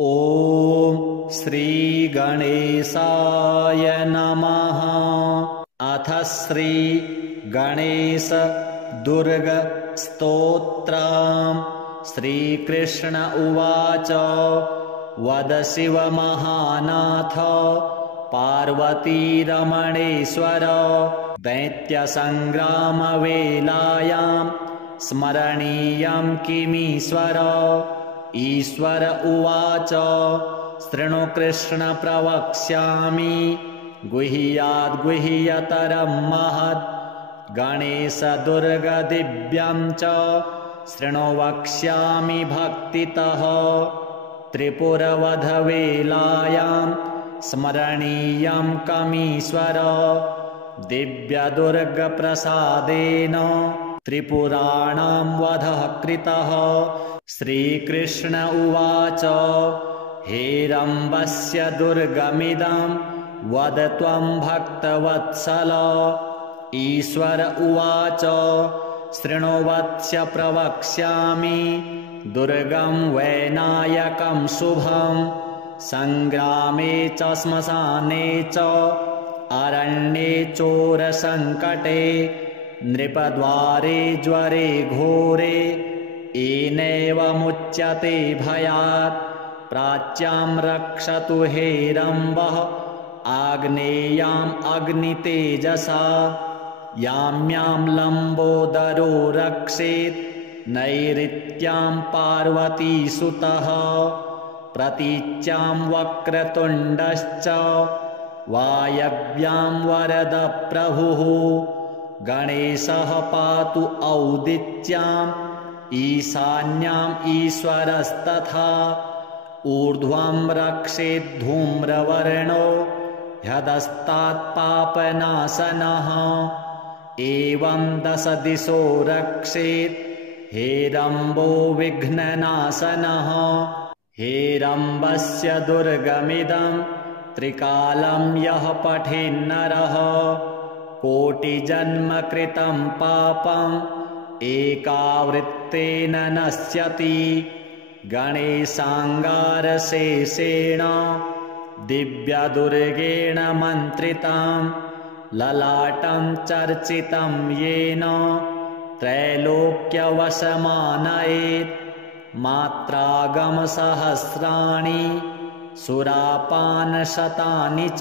ॐ श्रीगणेशाय नमः। अथ श्रीगणेशदुर्गस्तोत्रम्। श्रीकृष्ण उवाच। वद शिवमहानाथ पार्वतीरमणेश्वर दैत्यसङ्ग्रामवेलायां स्मरणीयं किमीश्वर। ईश्वर उवाच। शृणु कृष्ण प्रवक्ष्यामि गुह्याद्गुह्यतरं महत्। गणेशदुर्गदिव्यं च शृणु वक्ष्यामि भक्तितः। त्रिपुरवधवेलायां स्मरणीयं कमीश्वर। दिव्यदुर्गप्रसादेन त्रिपुराणां वधः कृतः। श्रीकृष्ण उवाच। हेरम्बस्य दुर्गमिदं वद त्वं भक्तवत्सल। ईश्वर उवाच। शृणु वत्स्य प्रवक्ष्यामि दुर्गं वैनायकं शुभं। सङ्ग्रामे च श्मशाने च अरण्ये चोरसङ्कटे नृपद्वारे ज्वरे घोरे येनैव मुच्यते भयात्। प्राच्यां रक्षतु हेरम्बः आग्नेयाम् अग्नितेजसा। याम्यां लम्बोदरो रक्षेत् नैऋत्यां पार्वतीसुतः। प्रतीच्यां वक्रतुण्डश्च वायव्यां वरदप्रभुः। गणेशः पातु औदिच्याम् ईशान्याम् ईश्वरस्तथा। ऊर्ध्वं रक्षेद्धूम्रवर्णो ह्यधस्तात् पापनाशनः। एवं 10 दिशो रक्षेत् हेरम्बो विघ्ननाशनः। हेरम्बस्य दुर्गमिदं त्रिकालं यः पठेन्नरः कोटिजन्मकृतं पापम् एकावृत्तेन नश्यति। गणेशाङ्गारशेषेण दिव्यदुर्गेण मन्त्रितं ललाटं चर्चितं येन त्रैलोक्यवशमानयेत्। मात्रागमसहस्राणि सुरापानशतानि च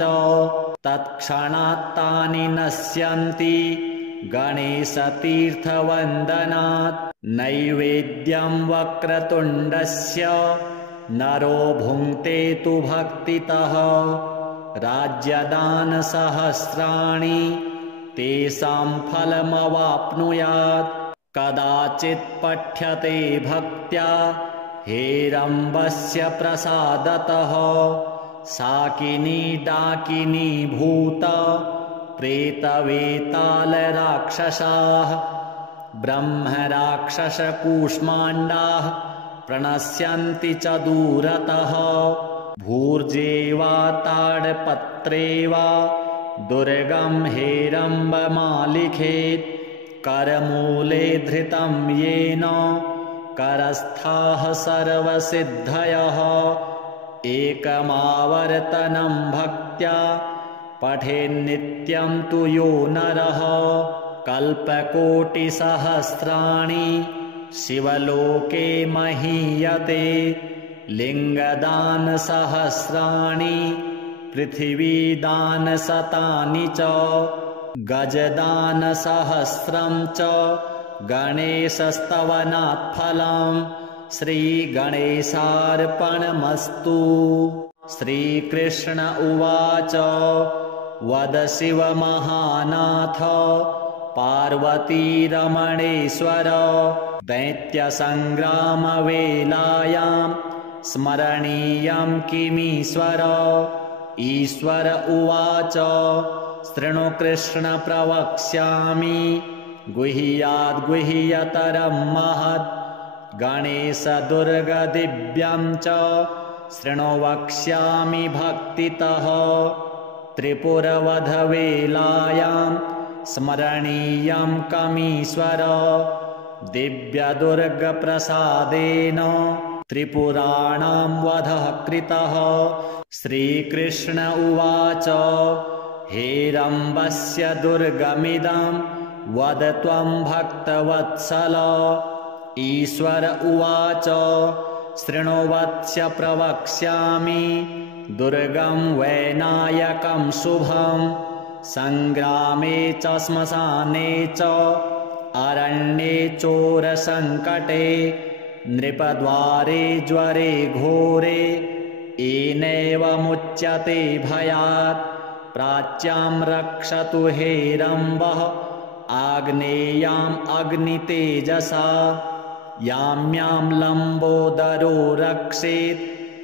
तत्क्षणात् तानि नश्यन्ति गणेशतीर्थवन्दनात्। नैवेद्यं वक्रतुण्डस्य नरो भुङ्क्ते तु भक्तितः। राज्यदानसहस्राणि तेषां फलमवाप्नुयात्। कदाचित् पठ्यते भक्त्या हेरम्बस्य प्रसादतः। शाकिनी डाकिनी भूत प्रेतवेतालराक्षसाः ब्रह्मराक्षसकूष्माण्डाः प्रणश्यन्ति च दूरतः। भूर्जे वा ताडपत्रे वा दुर्गं हेरम्बमालिखेत्। करमूले धृतं येन करस्थाः सर्वसिद्धयः। एकमावर्तनं भक्त्या पठेन्नित्यं तु यो नरः। कल्पकोटिसहस्राणि शिवलोके महीयते। लिङ्गदानसहस्राणि पृथिवीदानशतानि च। गजदानसहस्रं च गणेशस्तवनात् फलम्। श्रीगणेशार्पणमस्तु। श्रीकृष्ण उवाच। वद शिवमहानाथ पार्वतीरमणेश्वर दैत्यसङ्ग्रामवेलायां स्मरणीयं किमीश्वर। ईश्वर उवाच। शृणु कृष्ण प्रवक्ष्यामि गुह्याद्गुह्यतरं महत्। गणेशदुर्गदिव्यं च शृणु वक्ष्यामि भक्तितः। त्रिपुरवधवेलायां स्मरणीयं कमीश्वर। दिव्यदुर्गप्रसादेन त्रिपुराणां वधः कृतः। श्रीकृष्ण उवाच हेरम्बस्य दुर्गमिदं वद त्वं भक्तवत्सल। ईश्वर उवाच शृणु वत्स्य प्रवक्ष्यामि दुर्गं वैनायकं शुभं। सङ्ग्रामे च श्मशाने च अरण्ये चोरसङ्कटे नृपद्वारे ज्वरे घोरे येनैव मुच्यते भयात्। प्राच्यां रक्षतु हेरम्बः आग्नेयाम् अग्नितेजसा। याम्यां लम्बोदरो रक्षेत्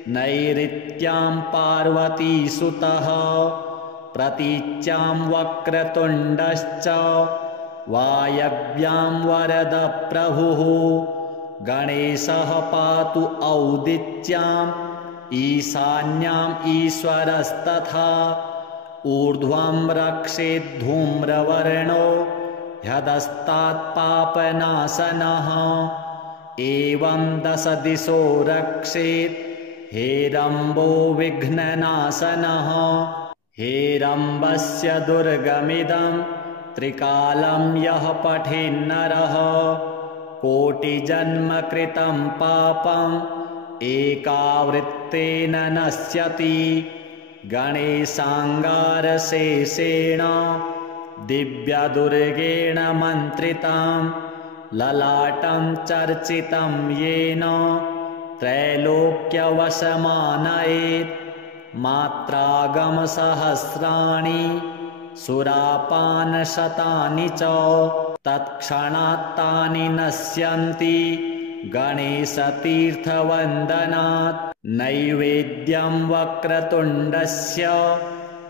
नैऋत्यां पार्वतीसुतः। प्रतीच्यां वक्रतुण्डश्च वायव्यां वरदप्रभुः। गणेशः पातु औदिच्याम् ईशान्याम् ईश्वरस्तथा। ऊर्ध्वं रक्षेद्धूम्रवर्णो ह्यधस्तात् पापनाशनः। एवं 10 दिशो रक्षेत् हेरम्बो विघ्ननाशनः। हेरम्बस्य दुर्गमिदं त्रिकालं यः पठेन्नरः कोटिजन्म कृतं पापम् एकावृत्तेन नश्यति। गणेशाङ्गारशेषेण दिव्यदुर्गेण मन्त्रितं ललाटं चर्चितं येन त्रैलोक्यवशमानयेत्। मात्रागमसहस्राणि सुरापानशतानि च तत्क्षणात् तानि नश्यन्ति गणेशतीर्थवन्दनात्। नैवेद्यं वक्रतुण्डस्य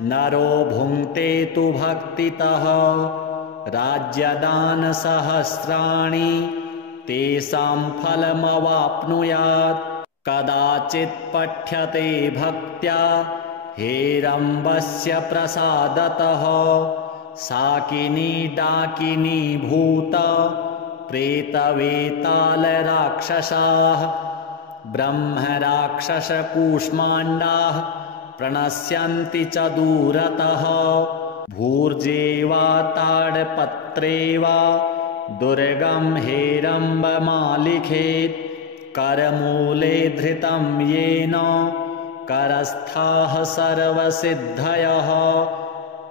नरो भुङ्क्ते तु भक्तितः। राज्यदानसहस्राणि तेषां फलमवाप्नुयात्। कदाचित् पठ्यते भक्त्या हेरम्बस्य प्रसादतः। शाकिनी डाकिनी भूत प्रेतवेतालराक्षसाः ब्रह्मराक्षसकूष्माण्डाः प्रणश्यन्ति च दूरतः। भूर्जेवा ताडपत्रेवा दुर्गं हेरम्बमालिखेत्। करमूले धृतं येन करस्थाः सर्वसिद्धयः।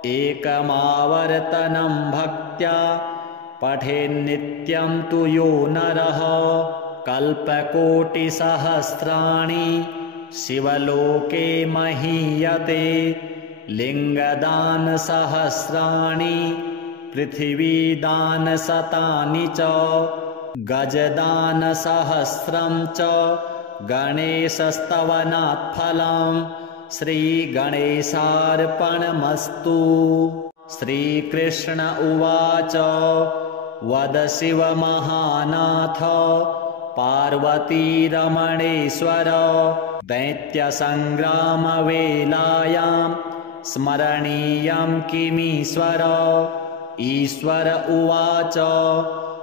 एकमावर्तनं भक्त्या पठेन्नित्यं तु यो नरः। कल्पकोटिसहस्राणि शिवलोके महीयते। लिङ्गदानसहस्राणि पृथिवीदानशतानि च। गजदानसहस्रं च गणेशस्तवनात् फलं। श्रीगणेशार्पणमस्तु। श्रीकृष्ण उवाच वद शिवमहानाथ पार्वतीरमणेश्वर। दैत्यसङ्ग्रामवेलायां स्मरणीयं किमीश्वर। ईश्वर उवाच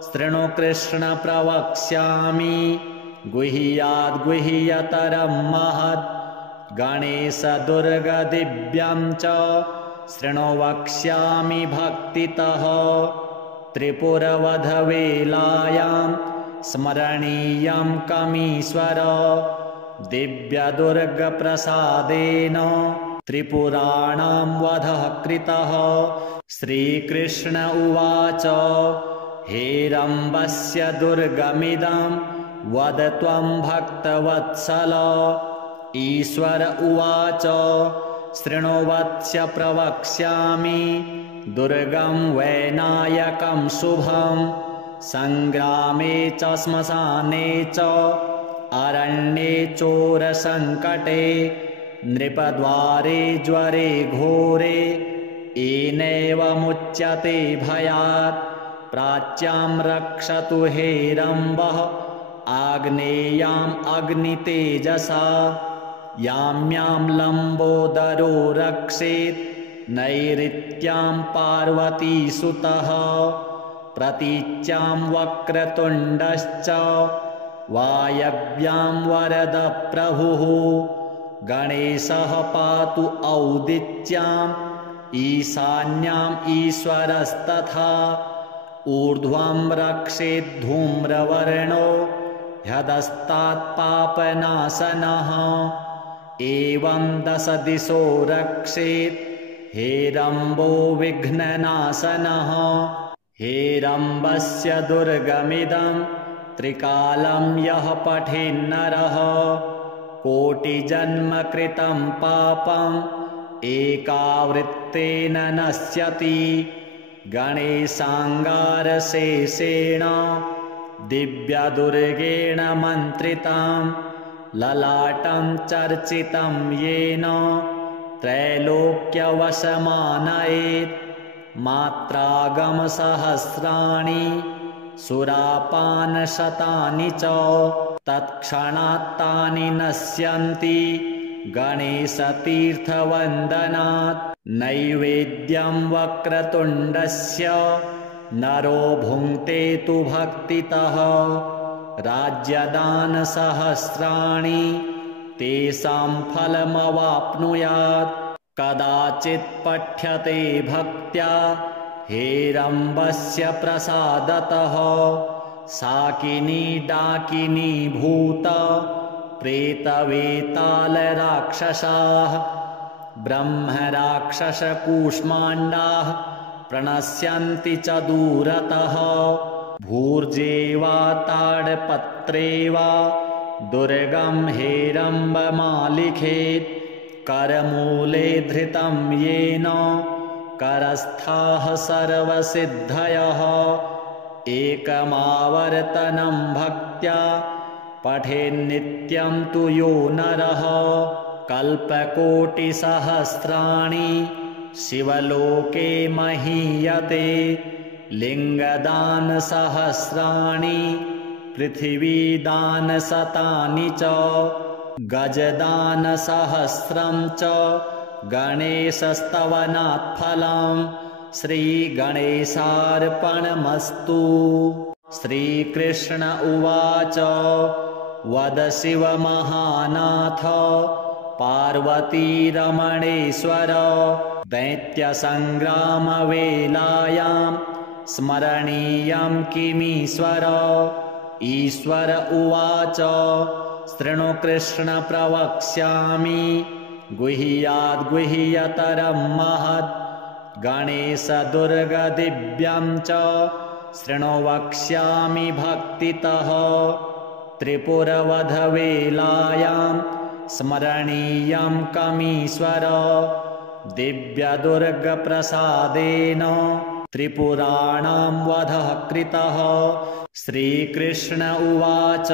शृणु कृष्ण प्रवक्ष्यामि गुह्याद्गुह्यतरं महत्। गणेशदुर्गदिव्यं च शृणु वक्ष्यामि भक्तितः। त्रिपुरवधवेलायां स्मरणीयं कमीश्वर। दिव्यदुर्गप्रसादेन त्रिपुराणां वधः कृतः। श्रीकृष्ण उवाच हेरम्बस्य दुर्गमिदं वद त्वं भक्तवत्सल। ईश्वर उवाच शृणु वत्स्य प्रवक्ष्यामि दुर्गं वैनायकं शुभं। सङ्ग्रामे च श्मशाने च अरण्ये चोरसङ्कटे नृपद्वारे ज्वरे घोरे येनैव मुच्यते भयात्। प्राच्यां रक्षतु हेरम्बः आग्नेयाम् अग्नितेजसा। याम्यां लम्बोदरो रक्षेत् नैऋत्यां पार्वतीसुतः। प्रतीच्यां वक्रतुण्डश्च वायव्यां वरदप्रभुः गणेशः पातु औदिच्याम् ईशान्याम् ईश्वरस्तथा ऊर्ध्वं रक्षेद्धूम्रवर्णो ह्यदस्तात्पापनाशनः एवं 10 दिशो रक्षेत् हेरम्बो विघ्ननाशनः हेरम्बस्य दुर्गमिदं त्रिकालं यः पठेन्नरः कोटिजन्म कृतं पापम् एकावृत्तेन नश्यति गणेशाङ्गारशेषेण दिव्यदुर्गेण मन्त्रितां ललाटं चर्चितं येन त्रैलोक्यवशमानयेत् मात्रागमसहस्राणि सुरापानशतानि च तत्क्षणात्तानि नश्यन्ति गणेशतीर्थवन्दनात् नैवेद्यं वक्रतुण्डस्य नरो भुङ्क्ते तु भक्तितः राज्यदानसहस्राणि तेषां फलमवाप्नुयात् कदाचित् पठ्यते भक्त्या हेरम्बस्य प्रसादतः साकिनी डाकिनी भूत प्रेतवेतालराक्षसाः ब्रह्मराक्षसकूष्माण्डाः प्रणश्यन्ति च दूरतः भूर्जेवा ताडपत्रे वा दुर्गं हेरम्बमालिखेत् करमूले धृतं येन करस्थाः सर्वसिद्धयः एकमावर्तनं भक्त्या पठेन्नित्यं तु यो नरः कल्पकोटिसहस्राणि शिवलोके महीयते लिङ्गदानसहस्राणि पृथिवीदानशतानि च गजदानसहस्रं च गणेशस्तवनात् फलं श्रीगणेशार्पणमस्तु। श्रीकृष्ण उवाच वद शिवमहानाथ पार्वतीरमणेश्वर दैत्यसङ्ग्रामवेलायां स्मरणीयं किमीश्वर। ईश्वर उवाच शृणु कृष्ण प्रवक्ष्यामि गुह्याद्गुह्यतरं महत् गणेशदुर्गदिव्यं च शृणु वक्ष्यामि भक्तितः। त्रिपुरवधवेलायां स्मरणीयं कमीश्वर दिव्यदुर्गप्रसादेन त्रिपुराणां वधः कृतः। श्रीकृष्ण उवाच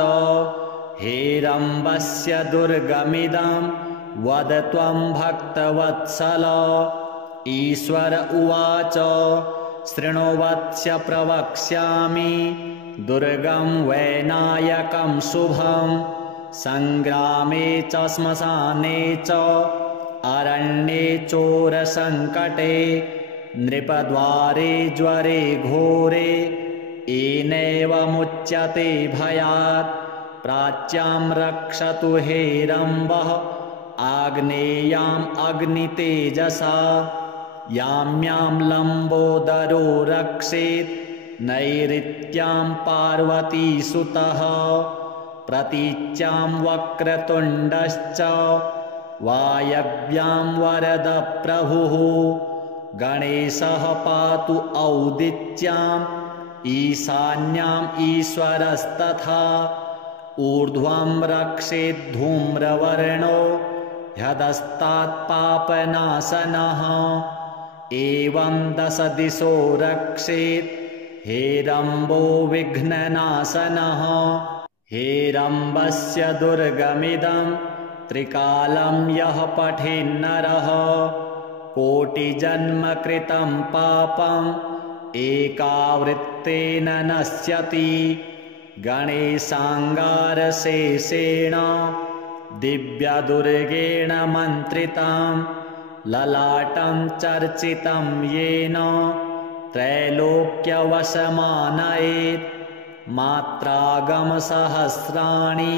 हेरम्बस्य दुर्गमिदं वद त्वं भक्तवत्सल। ईश्वर उवाच शृणु वत्स्य प्रवक्ष्यामि दुर्गं वैनायकं शुभं सङ्ग्रामे च श्मशाने च अरण्ये चोरसङ्कटे नृपद्वारे ज्वरे घोरे येनैव मुच्यते भयात्। प्राच्यां रक्षतु हेरम्बः आग्नेयाम् अग्नितेजसा याम्यां लम्बोदरो रक्षेत् नैऋत्यां पार्वतीसुतः। प्रतीच्यां वक्रतुण्डश्च वायव्यां वरदप्रभुः गणेशः पातु औदिच्याम् ईशान्याम् ईश्वरस्तथा ऊर्ध्वं रक्षेद्धूम्रवर्णो ह्यदस्तात्पापनाशनः एवं 10 दिशो रक्षेत् हेरम्बो विघ्ननाशनः। हेरम्बस्य दुर्गमिदं त्रिकालं यः पठेन्नरः कोटिजन्म कृतं पापम् एकावृत्तेन नश्यति। गणेशाङ्गारशेषेण दिव्यदुर्गेण मन्त्रितां ललाटं चर्चितं येन त्रैलोक्यवशमानयेत् मात्रागमसहस्राणि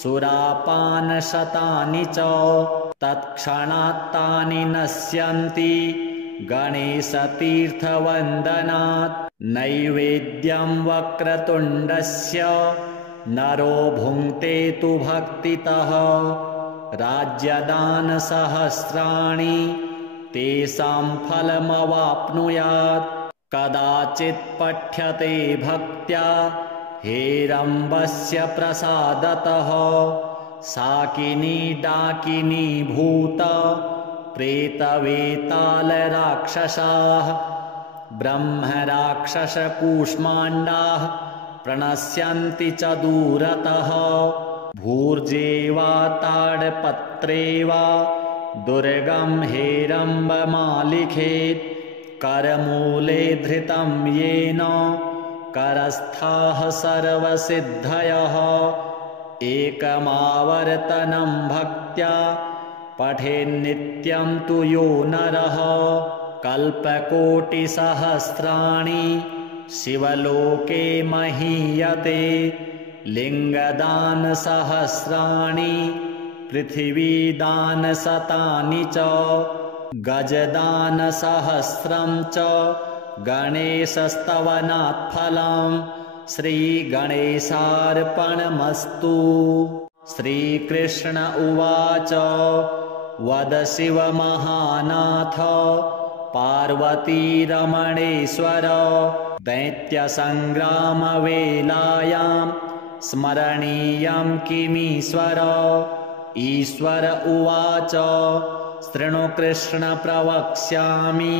सुरापानशतानि च तत्क्षणात्तानि नश्यन्ति गणेशतीर्थवन्दनात् नैवेद्यं वक्रतुण्डस्य नरो भुङ्क्ते तु भक्तितः राज्यदानसहस्राणि तेषां फलमवाप्नुयात् कदाचित् पठ्यते भक्त्या हेरम्बस्य प्रसादतः साकिनी डाकिनी भूत प्रेतवेतालराक्षसाः ब्रह्मराक्षसकूष्माण्डाः प्रणश्यन्ति च दूरतः भूर्जेवा ताडपत्रे वा दुर्गं हेरम्बमालिखेत् करमूले धृतं येन करस्थाः सर्वसिद्धयः एकमावर्तनं भक्त्या पठेन्नित्यं तु यो नरः कल्पकोटिसहस्राणि शिवलोके महीयते लिङ्गदानसहस्राणि पृथिवीदानशतानि च गजदानसहस्रं च गणेशस्तवनात् फलं श्रीगणेशार्पणमस्तु। श्रीकृष्ण उवाच वद शिवमहानाथ पार्वतीरमणेश्वर दैत्यसङ्ग्रामवेलायां स्मरणीयं किमीश्वर। ईश्वर उवाच शृणु कृष्ण प्रवक्ष्यामि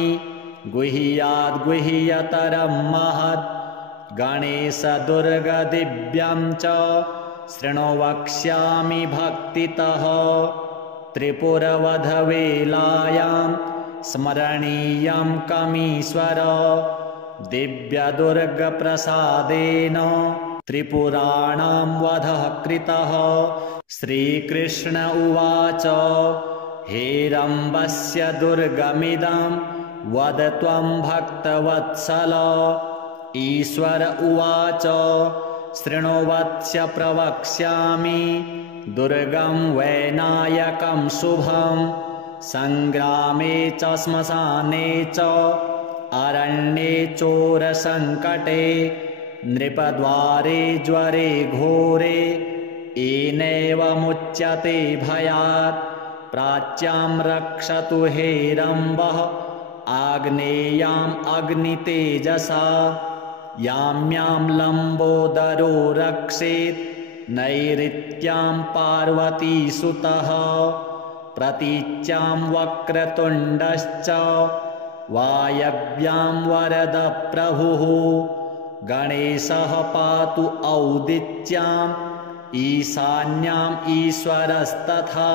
गुह्याद्गुह्यतरं महत् गणेशदुर्गदिव्यं च शृणु वक्ष्यामि भक्तितः त्रिपुरवधवेलायां स्मरणीयं कमीश्वर दिव्यदुर्गप्रसादेन त्रिपुराणां वधः कृतः। श्रीकृष्ण उवाच हेरम्बस्य दुर्गमिदं वद त्वं भक्तवत्सल। ईश्वर उवाच शृणु वत्स्य प्रवक्ष्यामि दुर्गं वैनायकं शुभं सङ्ग्रामे च श्मशाने च अरण्ये चोरसङ्कटे नृपद्वारे ज्वरे घोरे येनैवमुच्यते भयात् प्राच्यां रक्षतु हेरम्बः आग्नेयाम् अग्नितेजसा यां यां लम्बोदरो रक्षेत् नैऋत्यां पार्वतीसुतः प्रतीच्यां वक्रतुण्डश्च वायव्यां वरदप्रभुः गणेशः पातु औदिच्याम् ईशान्याम् ईश्वरस्तथा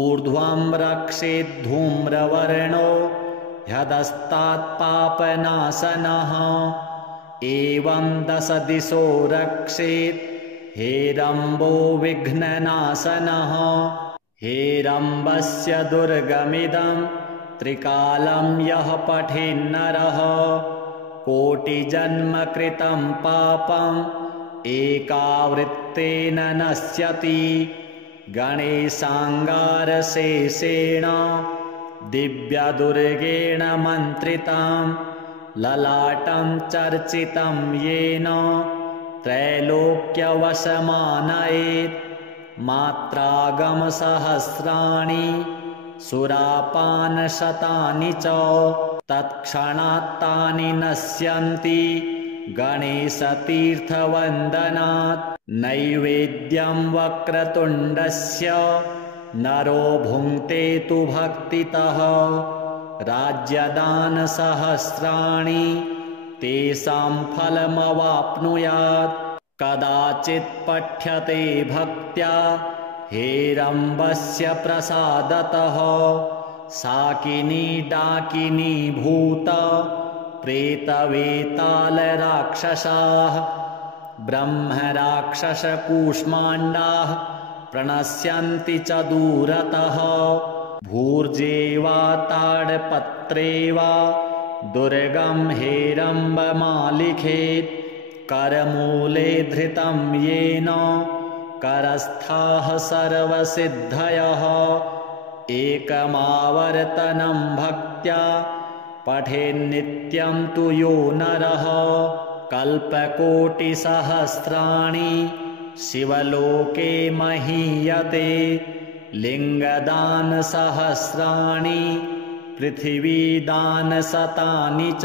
ऊर्ध्वं रक्षेद्धूम्रवर्णो ह्यधस्तात् पापनाशनः एवं 10 दिशो रक्षेत् हेरम्बो विघ्ननाशनः। हेरम्बस्य दुर्गमिदं त्रिकालं यः पठेन्नरः कोटिजन्मकृतं पापम् एकावृत्तेन नश्यति। गणेशाङ्गारशेषेण दिव्यदुर्गेण मन्त्रितं ललाटं चर्चितं येन त्रैलोक्यवशमानयेत् मात्रागमसहस्राणि सुरापानशतानि च तत्क्षणात्तानि नश्यन्ति गणेशतीर्थवन्दनात् नैवेद्यं वक्रतुण्डस्य नरो भुङ्क्ते तु भक्तितः राज्यदानसहस्राणि तेषां फलमवाप्नुयात् कदाचित् पठ्यते भक्त्या हेरम्बस्य प्रसादतः साकिनी डाकिनी भूत प्रेतवेतालराक्षसाः ब्रह्मराक्षसकूष्माण्डाः प्रणश्यन्ति च दूरतः भूर्जेवा ताडपत्रे वा दुर्गं हेरम्बमालिखेत् करमूले धृतं येन करस्थाः सर्वसिद्धयः एकमावर्तनं भक्त्या पठेन्नित्यं तु यो नरः कल्पकोटिसहस्राणि शिवलोके महीयते लिङ्गदानसहस्राणि पृथिवीदानशतानि च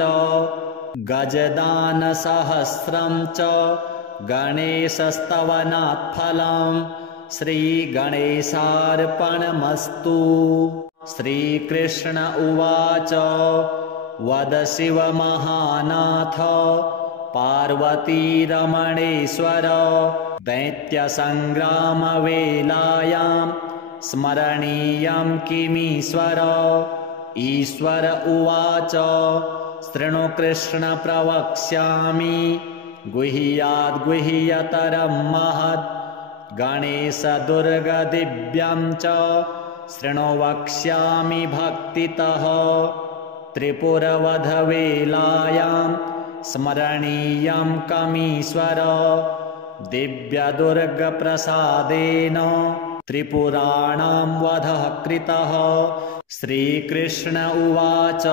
गजदानसहस्रं च गणेशस्तवनात् फलं श्रीगणेशार्पणमस्तु। श्रीकृष्ण उवाच वद शिवमहानाथ पार्वतीरमणेश्वर दैत्यसङ्ग्रामवेलायां स्मरणीयं किमीश्वर। ईश्वर उवाच शृणु कृष्ण प्रवक्ष्यामि गुह्याद्गुह्यतरं महत् गणेशदुर्गदिव्यं च शृणु वक्ष्यामि भक्तितः। त्रिपुरवधवेलायां स्मरणीयं कमीश्वर दिव्यदुर्गप्रसादेन त्रिपुराणां वधः कृतः। श्रीकृष्ण उवाच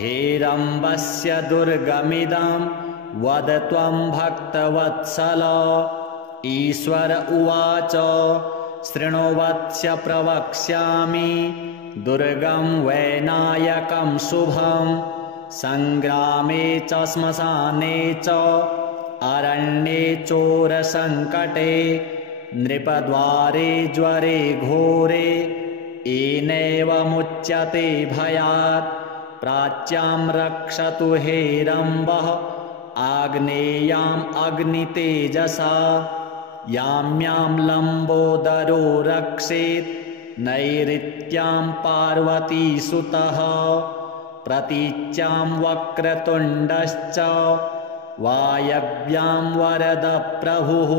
हेरम्बस्य दुर्गमिदं वद त्वं भक्तवत्सल। ईश्वर उवाच शृणु वत्स्य प्रवक्ष्यामि दुर्गं वैनायकं शुभं सङ्ग्रामे च श्मशाने च अरण्ये चोरसङ्कटे नृपद्वारे ज्वरे घोरे येनैव मुच्यते भयात्। प्राच्यां रक्षतु हेरम्बः आग्नेयाम् अग्नितेजसा याम्यां लम्बोदरो रक्षेत् नैऋत्यां पार्वतीसुतः। प्रतीच्यां वक्रतुण्डश्च वायव्यां वरदप्रभुः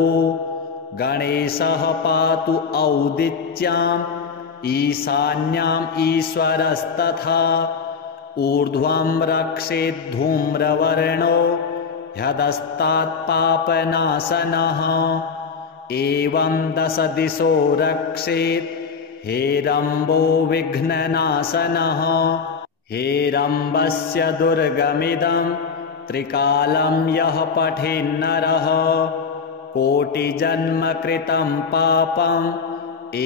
गणेशः पातु औदिच्याम् ईशान्याम् ईश्वरस्तथा। ऊर्ध्वं रक्षेद्धूम्रवर्णो ह्यधस्तात् पापनाशनः एवं 10 दिशो रक्षेत् हेरम्बो विघ्ननाशनः। हेरम्बस्य दुर्गमिदं त्रिकालं यः पठेन्नरः कोटिजन्मकृतं पापम्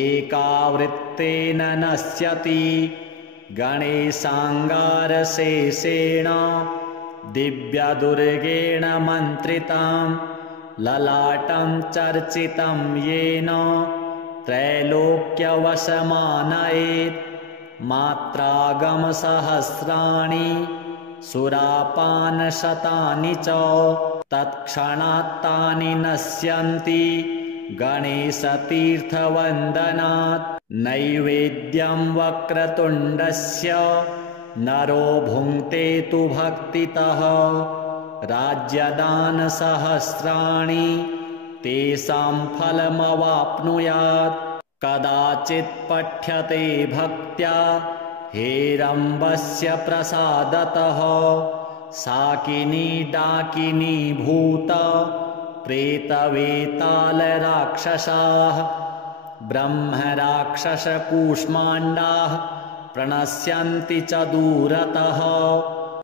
एकावृत्तेन नश्यति। गणेशाङ्गारशेषेण दिव्यदुर्गेण मन्त्रितं ललाटं चर्चितं येन त्रैलोक्यवशमानयेत्। मात्रागमसहस्राणि सुरापानशतानि च तत्क्षणात् तानि नश्यन्ति गणेशतीर्थवन्दनात्। नैवेद्यं वक्रतुण्डस्य नरो भुङ्क्ते तु भक्तितः राज्यदानसहस्राणि तेषां फलमवाप्नुयात्। कदाचित् पठ्यते भक्त्या हेरम्बस्य प्रसादतः साकिनी डाकिनी भूत प्रेतवेतालराक्षसाः ब्रह्मराक्षसकूष्माण्डाः प्रणश्यन्ति च दूरतः।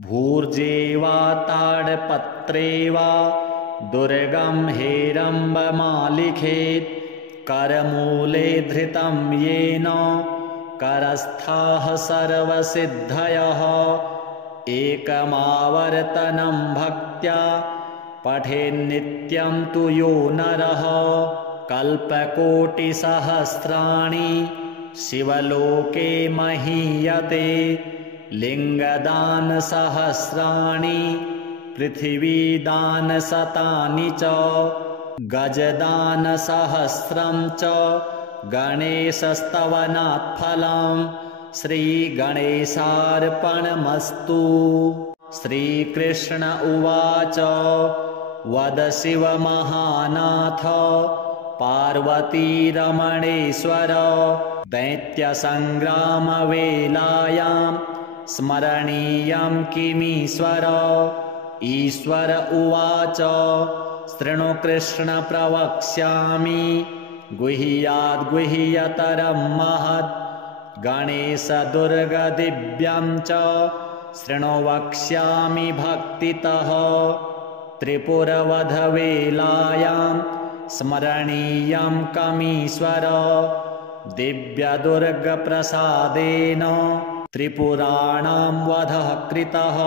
भूर्जेवा ताडपत्रेवा दुर्गं हेरम्बमालिखेत् करमूले धृतं येन करस्थाः सर्वसिद्धयः एकमावर्तनं भक्त्या पठेन्नित्यं तु यो नरः कल्पकोटिसहस्राणि शिवलोके महीयते लिङ्गदानसहस्राणि पृथिवीदानशतानि च गजदानसहस्रं च गणेशस्तवनात् फलं श्रीगणेशार्पणमस्तु। श्रीकृष्ण उवाच वद शिवमहानाथ पार्वतीरमणेश्वर दैत्यसङ्ग्रामवेलायां स्मरणीयं किमीश्वर। ईश्वर उवाच शृणु कृष्ण प्रवक्ष्यामि गुह्याद्गुह्यतरं महत् गणेशदुर्गदिव्यं च शृणु वक्ष्यामि भक्तितः त्रिपुरवधवेलायां स्मरणीयं कमीश्वर दिव्यदुर्गप्रसादेन त्रिपुराणां वधः कृतः।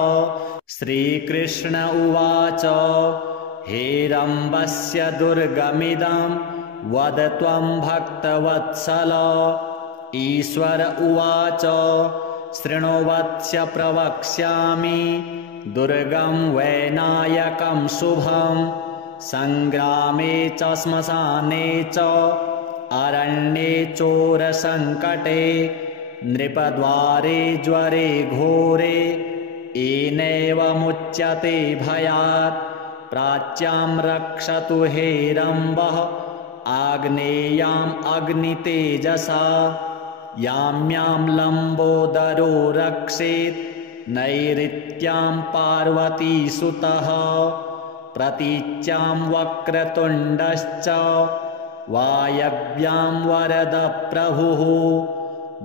श्रीकृष्ण उवाच हेरम्बस्य दुर्गमिदं वद त्वं भक्तवत्सल। ईश्वर उवाच शृणु वत्स प्रवक्ष्यामि दुर्गं वैनायकं शुभं संग्रामे च श्मशाने च अरण्ये चोरसङ्कटे नृपद्वारे ज्वरे घोरे येनैवमुच्यते भयात् प्राच्यां रक्षतु हेरम्बः आग्नेयाम् अग्नितेजसा यां यां लम्बोदरो रक्षेत् नैऋत्यां पार्वतीसुतः प्रतीच्यां वक्रतुण्डश्च वायव्यां वरदप्रभुः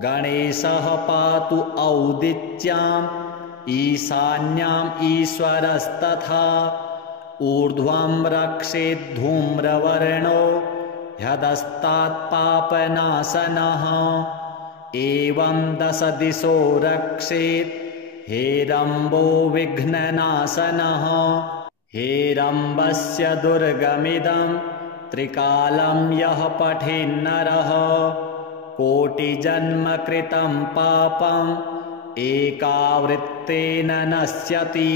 गणेशः पातु औदिच्याम् ईशान्याम् ईश्वरस्तथा ऊर्ध्वं रक्षेद्धूम्रवर्णो ह्यधस्तात् पापनाशनः एवं 10 दिशो रक्षेत् हेरम्बो विघ्ननाशनः। हेरम्बस्य दुर्गमिदं त्रिकालं यः पठेन्नरः कोटिजन्म कृतं पापम् एकावृत्तेन नश्यति।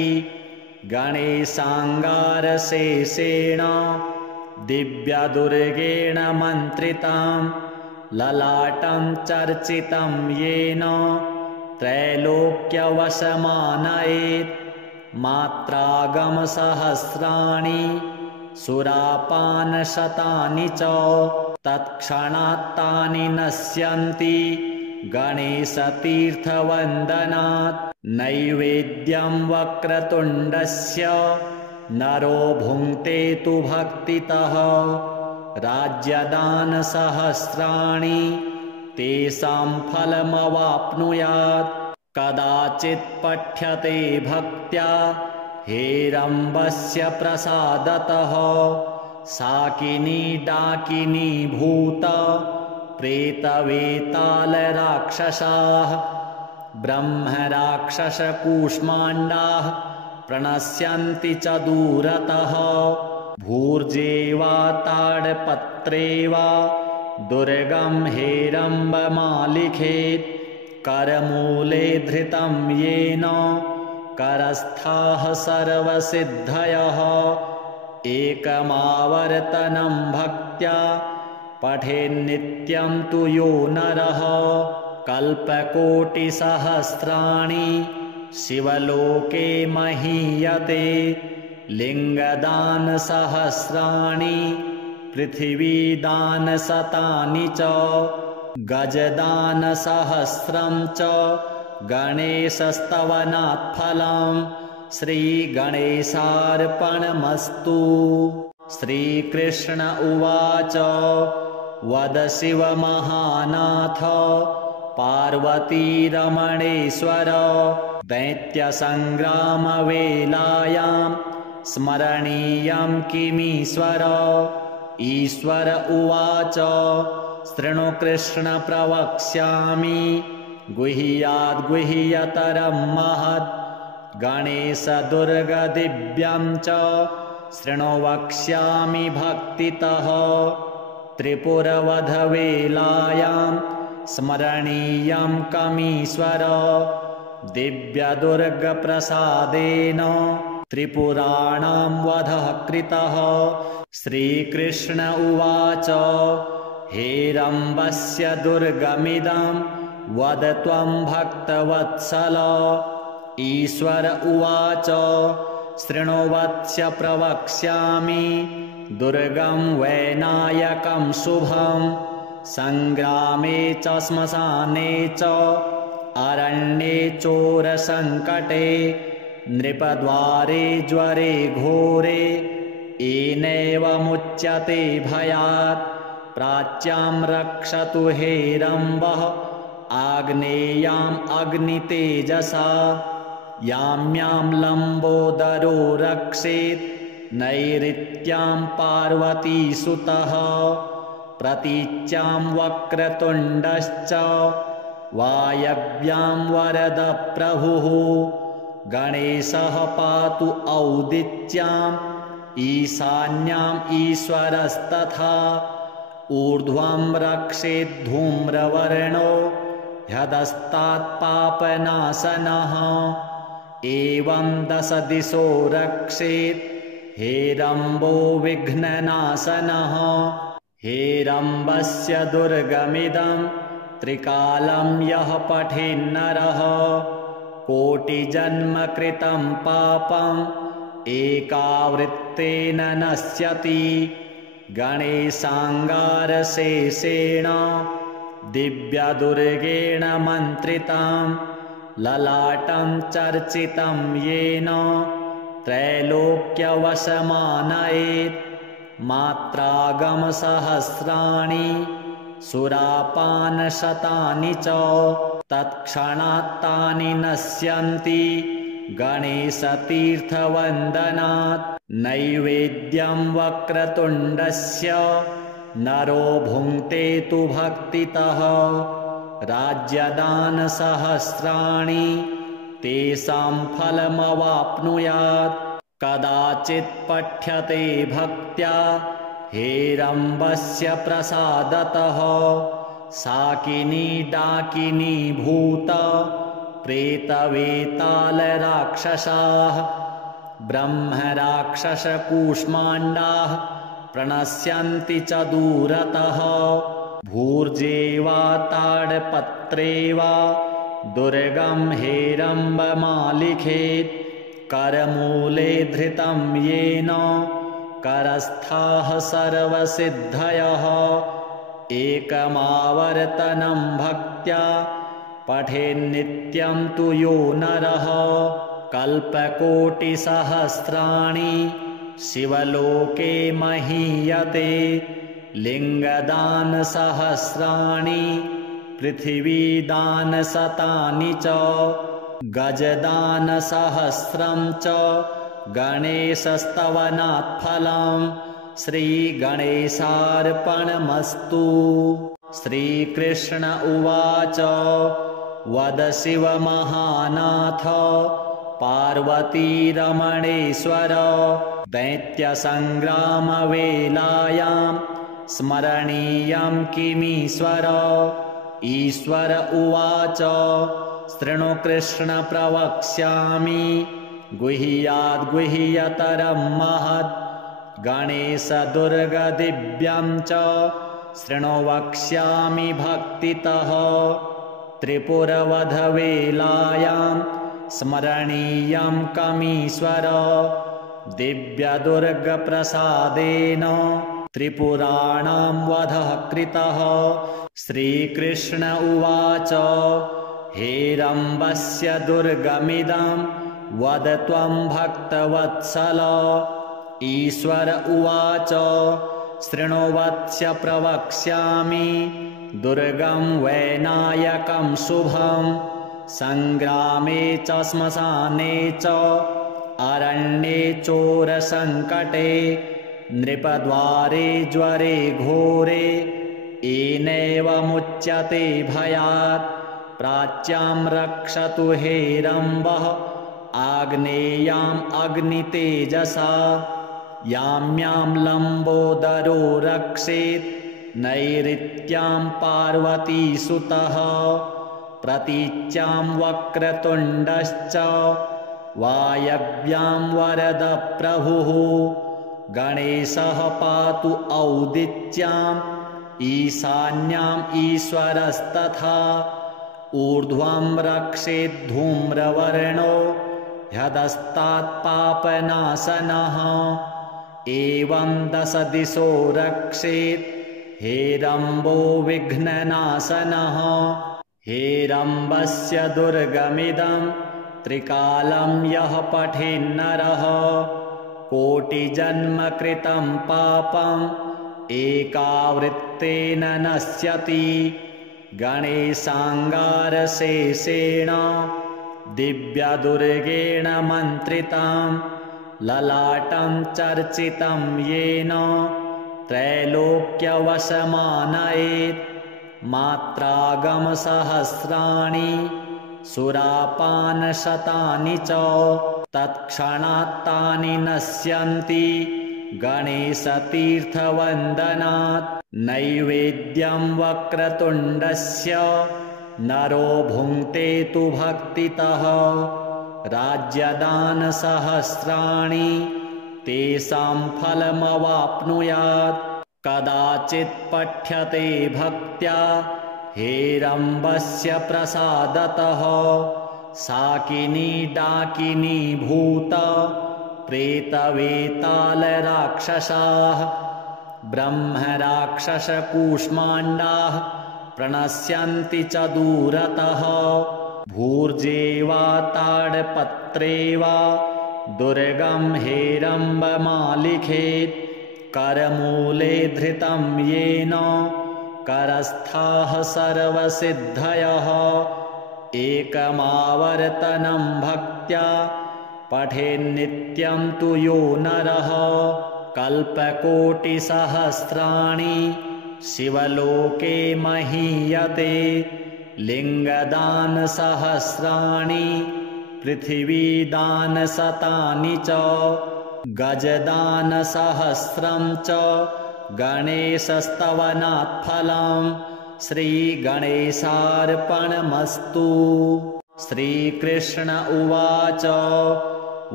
गणेशाङ्गारशेषेण दिव्यदुर्गेण मन्त्रितां ललाटं चर्चितं येन त्रैलोक्यवशमानयेत् मात्रागमसहस्राणि सुरापानशतानि च तत्क्षणात् तानि नश्यन्ति गणेशतीर्थवन्दनात्। नैवेद्यं वक्रतुण्डस्य नरो भुङ्क्ते तु भक्तितः राज्यदानसहस्राणि तेषां फलमवाप्नुयात्। कदाचित् पठ्यते भक्त्या हेरम्बस्य प्रसादतः साकिनी डाकिनी भूत प्रेतवेतालराक्षसाः ब्रह्मराक्षसकूष्माण्डाः प्रणश्यन्ति च दूरतः। भूर्जेवा ताडपत्रे वा दुर्गं हेरम्बमालिखेत् करमूले धृतं येन करस्थाः सर्वसिद्धयः। एकमावर्तनं भक्त्या पठेन्नित्यं तु यो नरः कल्पकोटिसहस्राणि शिवलोके महीयते। लिङ्गदानसहस्राणि पृथिवीदानशतानि च गजदानसहस्रं च गणेशस्तवनात् फलम्। श्रीगणेशार्पणमस्तु। श्रीकृष्ण उवाच वद शिवमहानाथ पार्वतीरमणेश्वर दैत्यसङ्ग्रामवेलायां स्मरणीयं किमीश्वर। ईश्वर उवाच शृणु कृष्ण प्रवक्ष्यामि गुह्याद्गुह्यतरं महत् गणेशदुर्गदिव्यं च शृणु वक्ष्यामि भक्तितः। त्रिपुरवधवेलायां स्मरणीयं कमीश्वर दिव्यदुर्गप्रसादेन त्रिपुराणां वधः कृतः। श्रीकृष्ण उवाच हेरम्बस्य दुर्गमिदं वद त्वं भक्तवत्सल। ईश्वर उवाच शृणु वत्स प्रवक्ष्यामि दुर्गं वैनायकं शुभं संग्रामे च श्मशाने च अरण्ये चोरसङ्कटे नृपद्वारे ज्वरे घोरे येनैवमुच्यते भयात् प्राच्यां रक्षतु हेरम्बः आग्नेयाम् अग्नितेजसा यां यां लम्बोदरो रक्षेत् नैऋत्यां पार्वतीसुतः प्रतीच्यां वक्रतुण्डश्च वायव्यां वरदप्रभुः गणेशः पातु औदिच्याम् ईशान्याम् ईश्वरस्तथा ऊर्ध्वं रक्षेद्धूम्रवर्णो ह्यधस्तात् पापनाशनः एवं 10 दिशो रक्षेत् हेरम्बो विघ्ननाशनः हेरम्बस्य दुर्गमिदं त्रिकालं यः पठेन्नरः कोटिजन्मकृतं पापम् एकावृत्तेन नश्यति गणेशाङ्गारशेषेण दिव्यदुर्गेण मन्त्रितां ललाटं चर्चितं येन त्रैलोक्यवशमानयेत् मात्रागमसहस्राणि सुरापानशतानि च तत्क्षणात्तानि नश्यन्ति गणेशतीर्थवन्दनात् नैवेद्यं वक्रतुण्डस्य नरो भुङ्क्ते तु भक्तितः राज्यदानसहस्राणि तेषां फलमवाप्नुयात् कदाचित् पठ्यते भक्त्या हेरम्बस्य प्रसादतः साकिनी डाकिनी भूत प्रेतवेतालराक्षसाः ब्रह्मराक्षसकूष्माण्डाः प्रणश्यन्ति च दूरतः भूर्जेवा ताडपत्रे वा दुर्गं हेरम्बमालिखेत् करमूले धृतं येन करस्थाः सर्वसिद्धयः एकमावर्तनं भक्त्या पठेन्नित्यं तु यो नरः कल्पकोटिसहस्राणि शिवलोके महीयते लिङ्गदानसहस्राणि पृथिवीदानशतानि च गजदानसहस्रं च गणेशस्तवनात् फलं श्रीगणेशार्पणमस्तु। श्रीकृष्ण उवाच वद शिव महानाथ पार्वतीरमणेश्वर दैत्यसङ्ग्रामवेलायां स्मरणीयं किमीश्वर। ईश्वर उवाच शृणु कृष्ण प्रवक्ष्यामि गुह्याद्गुह्यतरं महत् गणेशदुर्गदिव्यं च शृणु वक्ष्यामि भक्तितः। त्रिपुरवधवेलायां स्मरणीयं कमीश्वर दिव्यदुर्गप्रसादेन त्रिपुराणां वधः कृतः। श्रीकृष्ण उवाच हेरम्बस्य दुर्गमिदं वद त्वं भक्तवत्सल। ईश्वर उवाच शृणु वत्स प्रवक्ष्यामि दुर्गं वैनायकं शुभं सङ्ग्रामे च श्मशाने च अरण्ये चोरसङ्कटे नृपद्वारे ज्वरे घोरे येनैवमुच्यते भयात् प्राच्यां रक्षतु हेरम्बः आग्नेयाम् अग्नितेजसा यां यां लम्बोदरो रक्षेत् नैऋत्यां पार्वतीसुतः प्रतीच्यां वक्रतुण्डश्च वायव्यां वरदप्रभुः गणेशः पातु औदिच्याम् ईशान्याम् ईश्वरस्तथा ऊर्ध्वं रक्षेद्धूम्रवर्णो ह्यधस्तात् पापनाशनः एवं 10 दिशो रक्षेत् हेरम्बो विघ्ननाशनः हेरम्बस्य दुर्गमिदं त्रिकालं यः पठेन्नरः कोटिजन्म कृतं पापम् एकावृत्तेन नश्यति। गणेशाङ्गारशेषेण दिव्यदुर्गेण मन्त्रितं ललाटं चर्चितं येन त्रैलोक्यवशमानयेत्। मात्रागमसहस्राणि सुरापानशतानि च तत्क्षणात्तानि नश्यन्ति गणेशतीर्थवन्दनात्। नैवेद्यं वक्रतुण्डस्य नरो भुङ्क्ते तु भक्तितः राज्यदानसहस्राणि तेषां फलमवाप्नुयात्। कदाचित् पठ्यते भक्त्या हेरम्बस्य प्रसादतः साकिनी डाकिनी भूत प्रेतवेतालराक्षसाः ब्रह्मराक्षसकूष्माण्डाः प्रणश्यन्ति च दूरतः। भूर्जे वा ताडपत्रे वा दुर्गं हेरम्बमालिखेत् करमूले धृतं येन करस्थाः सर्वसिद्धयः। एकमावर्तनं भक्त्या पठेन्नित्यं तु यो नरः कल्पकोटिसहस्राणि शिवलोके महीयते। लिङ्गदानसहस्राणि पृथिवीदानशतानि च गजदानसहस्रं च गणेशस्तवनात् फलम्। श्रीगणेशार्पणमस्तु। श्रीकृष्ण उवाच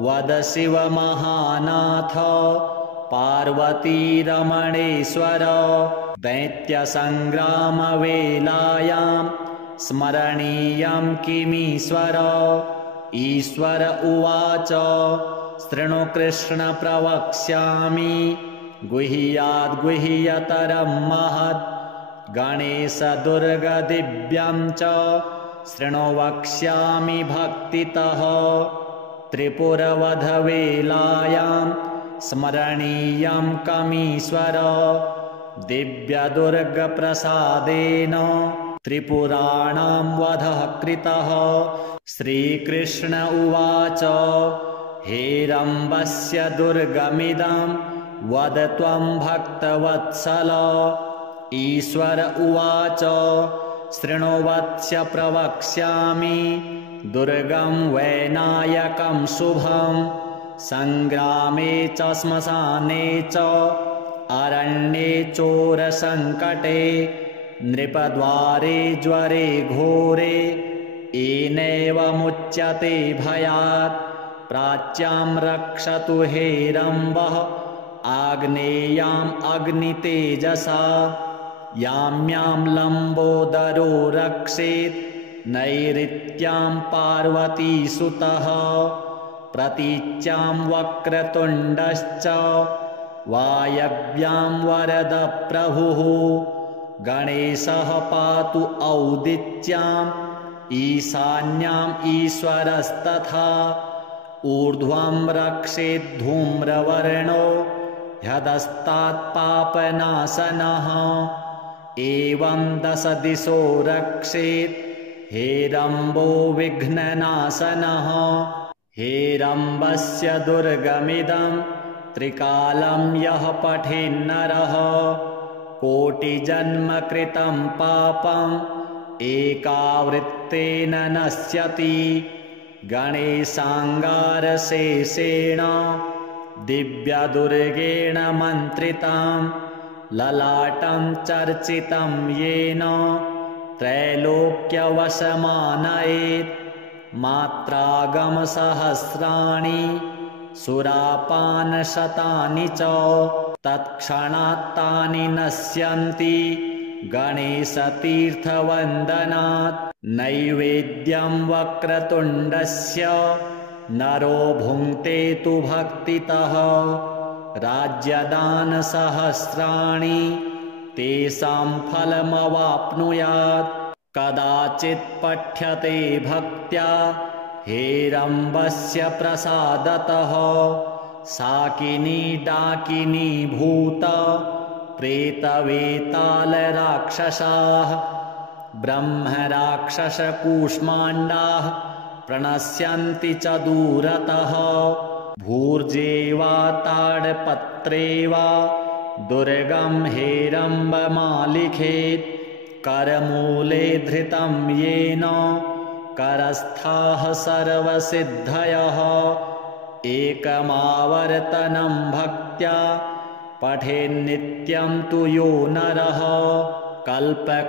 वद शिवमहानाथ पार्वतीरमणेश्वर दैत्यसङ्ग्रामवेलायां स्मरणीयं किमीश्वर। ईश्वर उवाच शृणु कृष्ण प्रवक्ष्यामि गुह्याद्गुह्यतरं महत्। गणेशदुर्गदिव्यं च शृणु वक्ष्यामि भक्तितः। त्रिपुरवधवेलायां स्मरणीयं कमीश्वर दिव्यदुर्गप्रसादेन त्रिपुराणां वधः कृतः। श्रीकृष्ण उवाच हेरम्बस्य दुर्गमिदं वद त्वं भक्तवत्सल। ईश्वर उवाच शृणु वत्स्य प्रवक्ष्यामि दुर्गं वैनायकं शुभं। सङ्ग्रामे च श्मशाने च अरण्ये चोरसङ्कटे नृपद्वारे ज्वरे घोरे येनैव मुच्यते भयात्। प्राच्यां रक्षतु हेरम्बः आग्नेयाम् अग्नितेजसा। याम्यां लम्बोदरो रक्षेत् नैऋत्यां पार्वतीसुतः। प्रतीच्यां वक्रतुण्डश्च वायव्यां वरदप्रभुः। गणेशः पातु औदिच्याम् ईशान्याम् ईश्वरस्तथा। ऊर्ध्वं रक्षेद्धूम्रवर्णो ह्यधस्तात् पापनाशनः। एवं 10 दिशो रक्षेत् हेरम्बो विघ्ननाशनः। हेरम्बस्य दुर्गमिदं त्रिकालं यः पठेन्नरः कोटिजन्म कृतं पापम् एकावृत्तेन नश्यति। गणेशाङ्गारशेषेण दिव्यदुर्गेण मन्त्रितं ललाटं चर्चितं येन त्रैलोक्यवशमानयेत्। मात्रागमसहस्राणि सुरापानशतानि च तत्क्षणात्तानि नश्यन्ति गणेशतीर्थवन्दनात्। नैवेद्यं वक्रतुण्डस्य नरो भुङ्क्ते तु भक्तितः। राज्यदानसहस्राणि तेषां फलमवाप्नुयात्। कदाचित् पठ्यते भक्त्या हेरम्बस्य प्रसादतः साकिनी डाकिनी भूत प्रेतवेतालराक्षसाः ब्रह्मराक्षसकूष्माण्डाः प्रणश्यन्ति च दूरतः भूर्जेवा ताडपत्रेवा दुर्गं हेरम्बमालिखेत् करमूले धृतं येन करस्थाः सर्वसिद्धयः एकमावर्तनं भक्त्या पठेन्नित्यं तु यो नरः कल्पकोटिसहस्राणि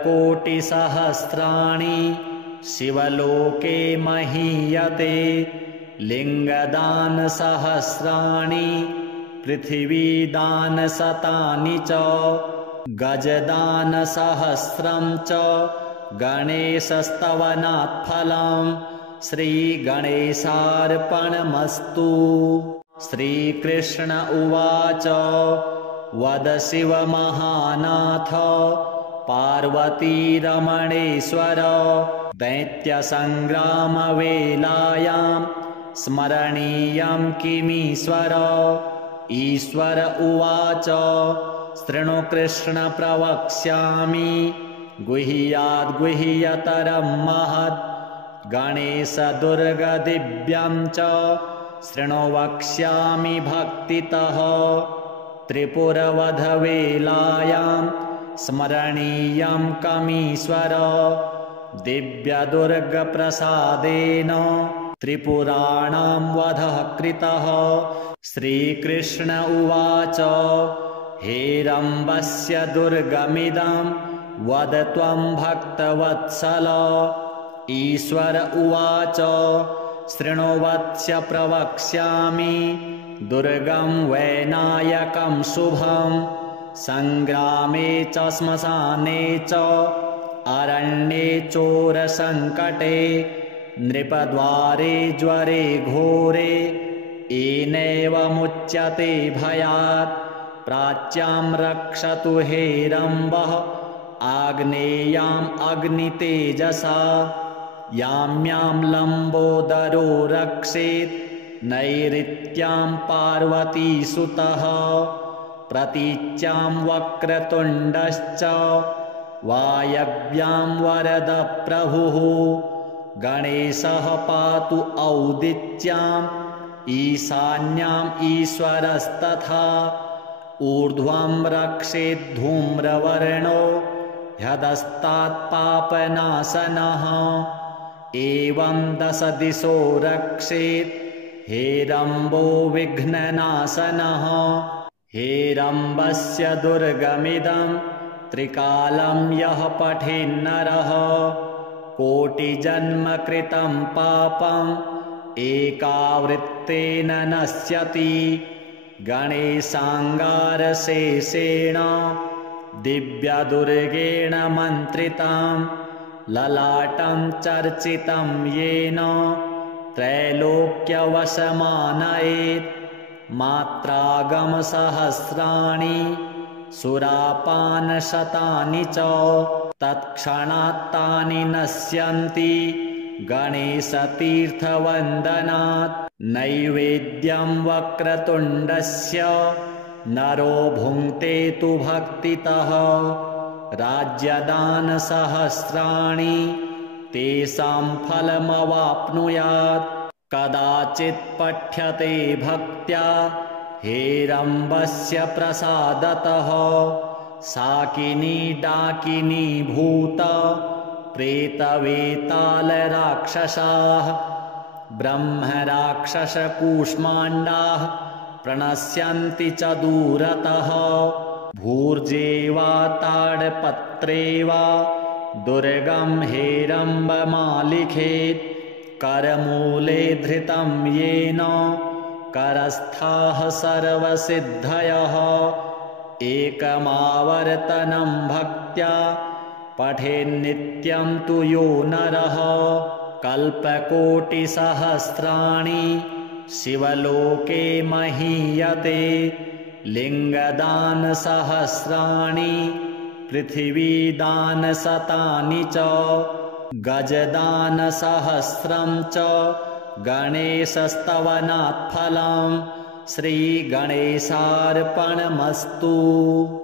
शिवलोके महीयते लिङ्गदानसहस्राणि पृथिवीदानशतानि च गजदानसहस्रं च गणेशस्तवनात्फलं श्रीगणेशार्पणमस्तु। श्रीकृष्ण उवाच वद शिवमहानाथ पार्वतीरमणेश्वर दैत्यसङ्ग्रामवेलायां स्मरणीयं किमीश्वर। ईश्वर उवाच शृणु कृष्ण प्रवक्ष्यामि गुह्याद्गुह्यतरं महत् गणेशदुर्गदिव्यं च शृणु वक्ष्यामि भक्तितः। त्रिपुरवधवेलायां स्मरणीयं कमीश्वर दिव्यदुर्गप्रसादेन त्रिपुराणां वधः कृतः। श्रीकृष्ण उवाच हेरम्बस्य दुर्गमिदं वद त्वं भक्तवत्सल। ईश्वर उवाच शृणु वत्स प्रवक्ष्यामि दुर्गं वैनायकं शुभं सङ्ग्रामे च श्मशाने च अरण्ये चोरसङ्कटे नृपद्वारे ज्वरे घोरे येनैवमुच्यते भयात् प्राच्यां रक्षतु हेरम्बः आग्नेयाम् अग्नितेजसा यां यां लम्बोदरो रक्षेत् नैऋत्यां पार्वतीसुतः प्रतीच्यां वक्रतुण्डश्च वायव्यां वरदप्रभुः गणेशः पातु औदिच्याम् ईशान्याम् ईश्वरस्तथा ऊर्ध्वं रक्षेद्धूम्रवर्णो ह्यधस्तात् पापनाशनः एवं 10 दिशो रक्षेत् हेरम्बो विघ्ननाशनः। हेरम्बस्य दुर्गमिदं त्रिकालं यः पठेन्नरः कोटिजन्मकृतं पापम् एकावृत्तेन नश्यति। गणेशाङ्गारशेषेण दिव्यदुर्गेण मन्त्रितं ललाटं चर्चितं येन त्रैलोक्यवशमानयेत्। मात्रागमसहस्राणि सुरापानशतानि च तत्क्षणात् तानि नश्यन्ति गणेशतीर्थवन्दनात्। नैवेद्यं वक्रतुण्डस्य नरो भुङ्क्ते तु भक्तितः राज्यदानसहस्राणि तेषां फलमवाप्नुयात्। कदाचित् पठ्यते भक्त्या हेरम्बस्य प्रसादतः साकिनी डाकिनी भूत प्रेतवेतालराक्षसाः ब्रह्मराक्षसकूष्माण्डाः प्रणश्यन्ति च दूरतः भूर्जेवा ताडपत्रेवा दुर्गं हेरम्बमालिखेत् करमूले धृतं येन करस्थाः सर्वसिद्धयः एकमावर्तनं भक्त्या पठेन्नित्यं तु यो नरः कल्पकोटिसहस्राणि शिवलोके महीयते लिङ्गदानसहस्राणि पृथिवीदानशतानि च गजदानसहस्रं च गणेशस्तवनात् फलं श्रीगणेशार्पणमस्तु।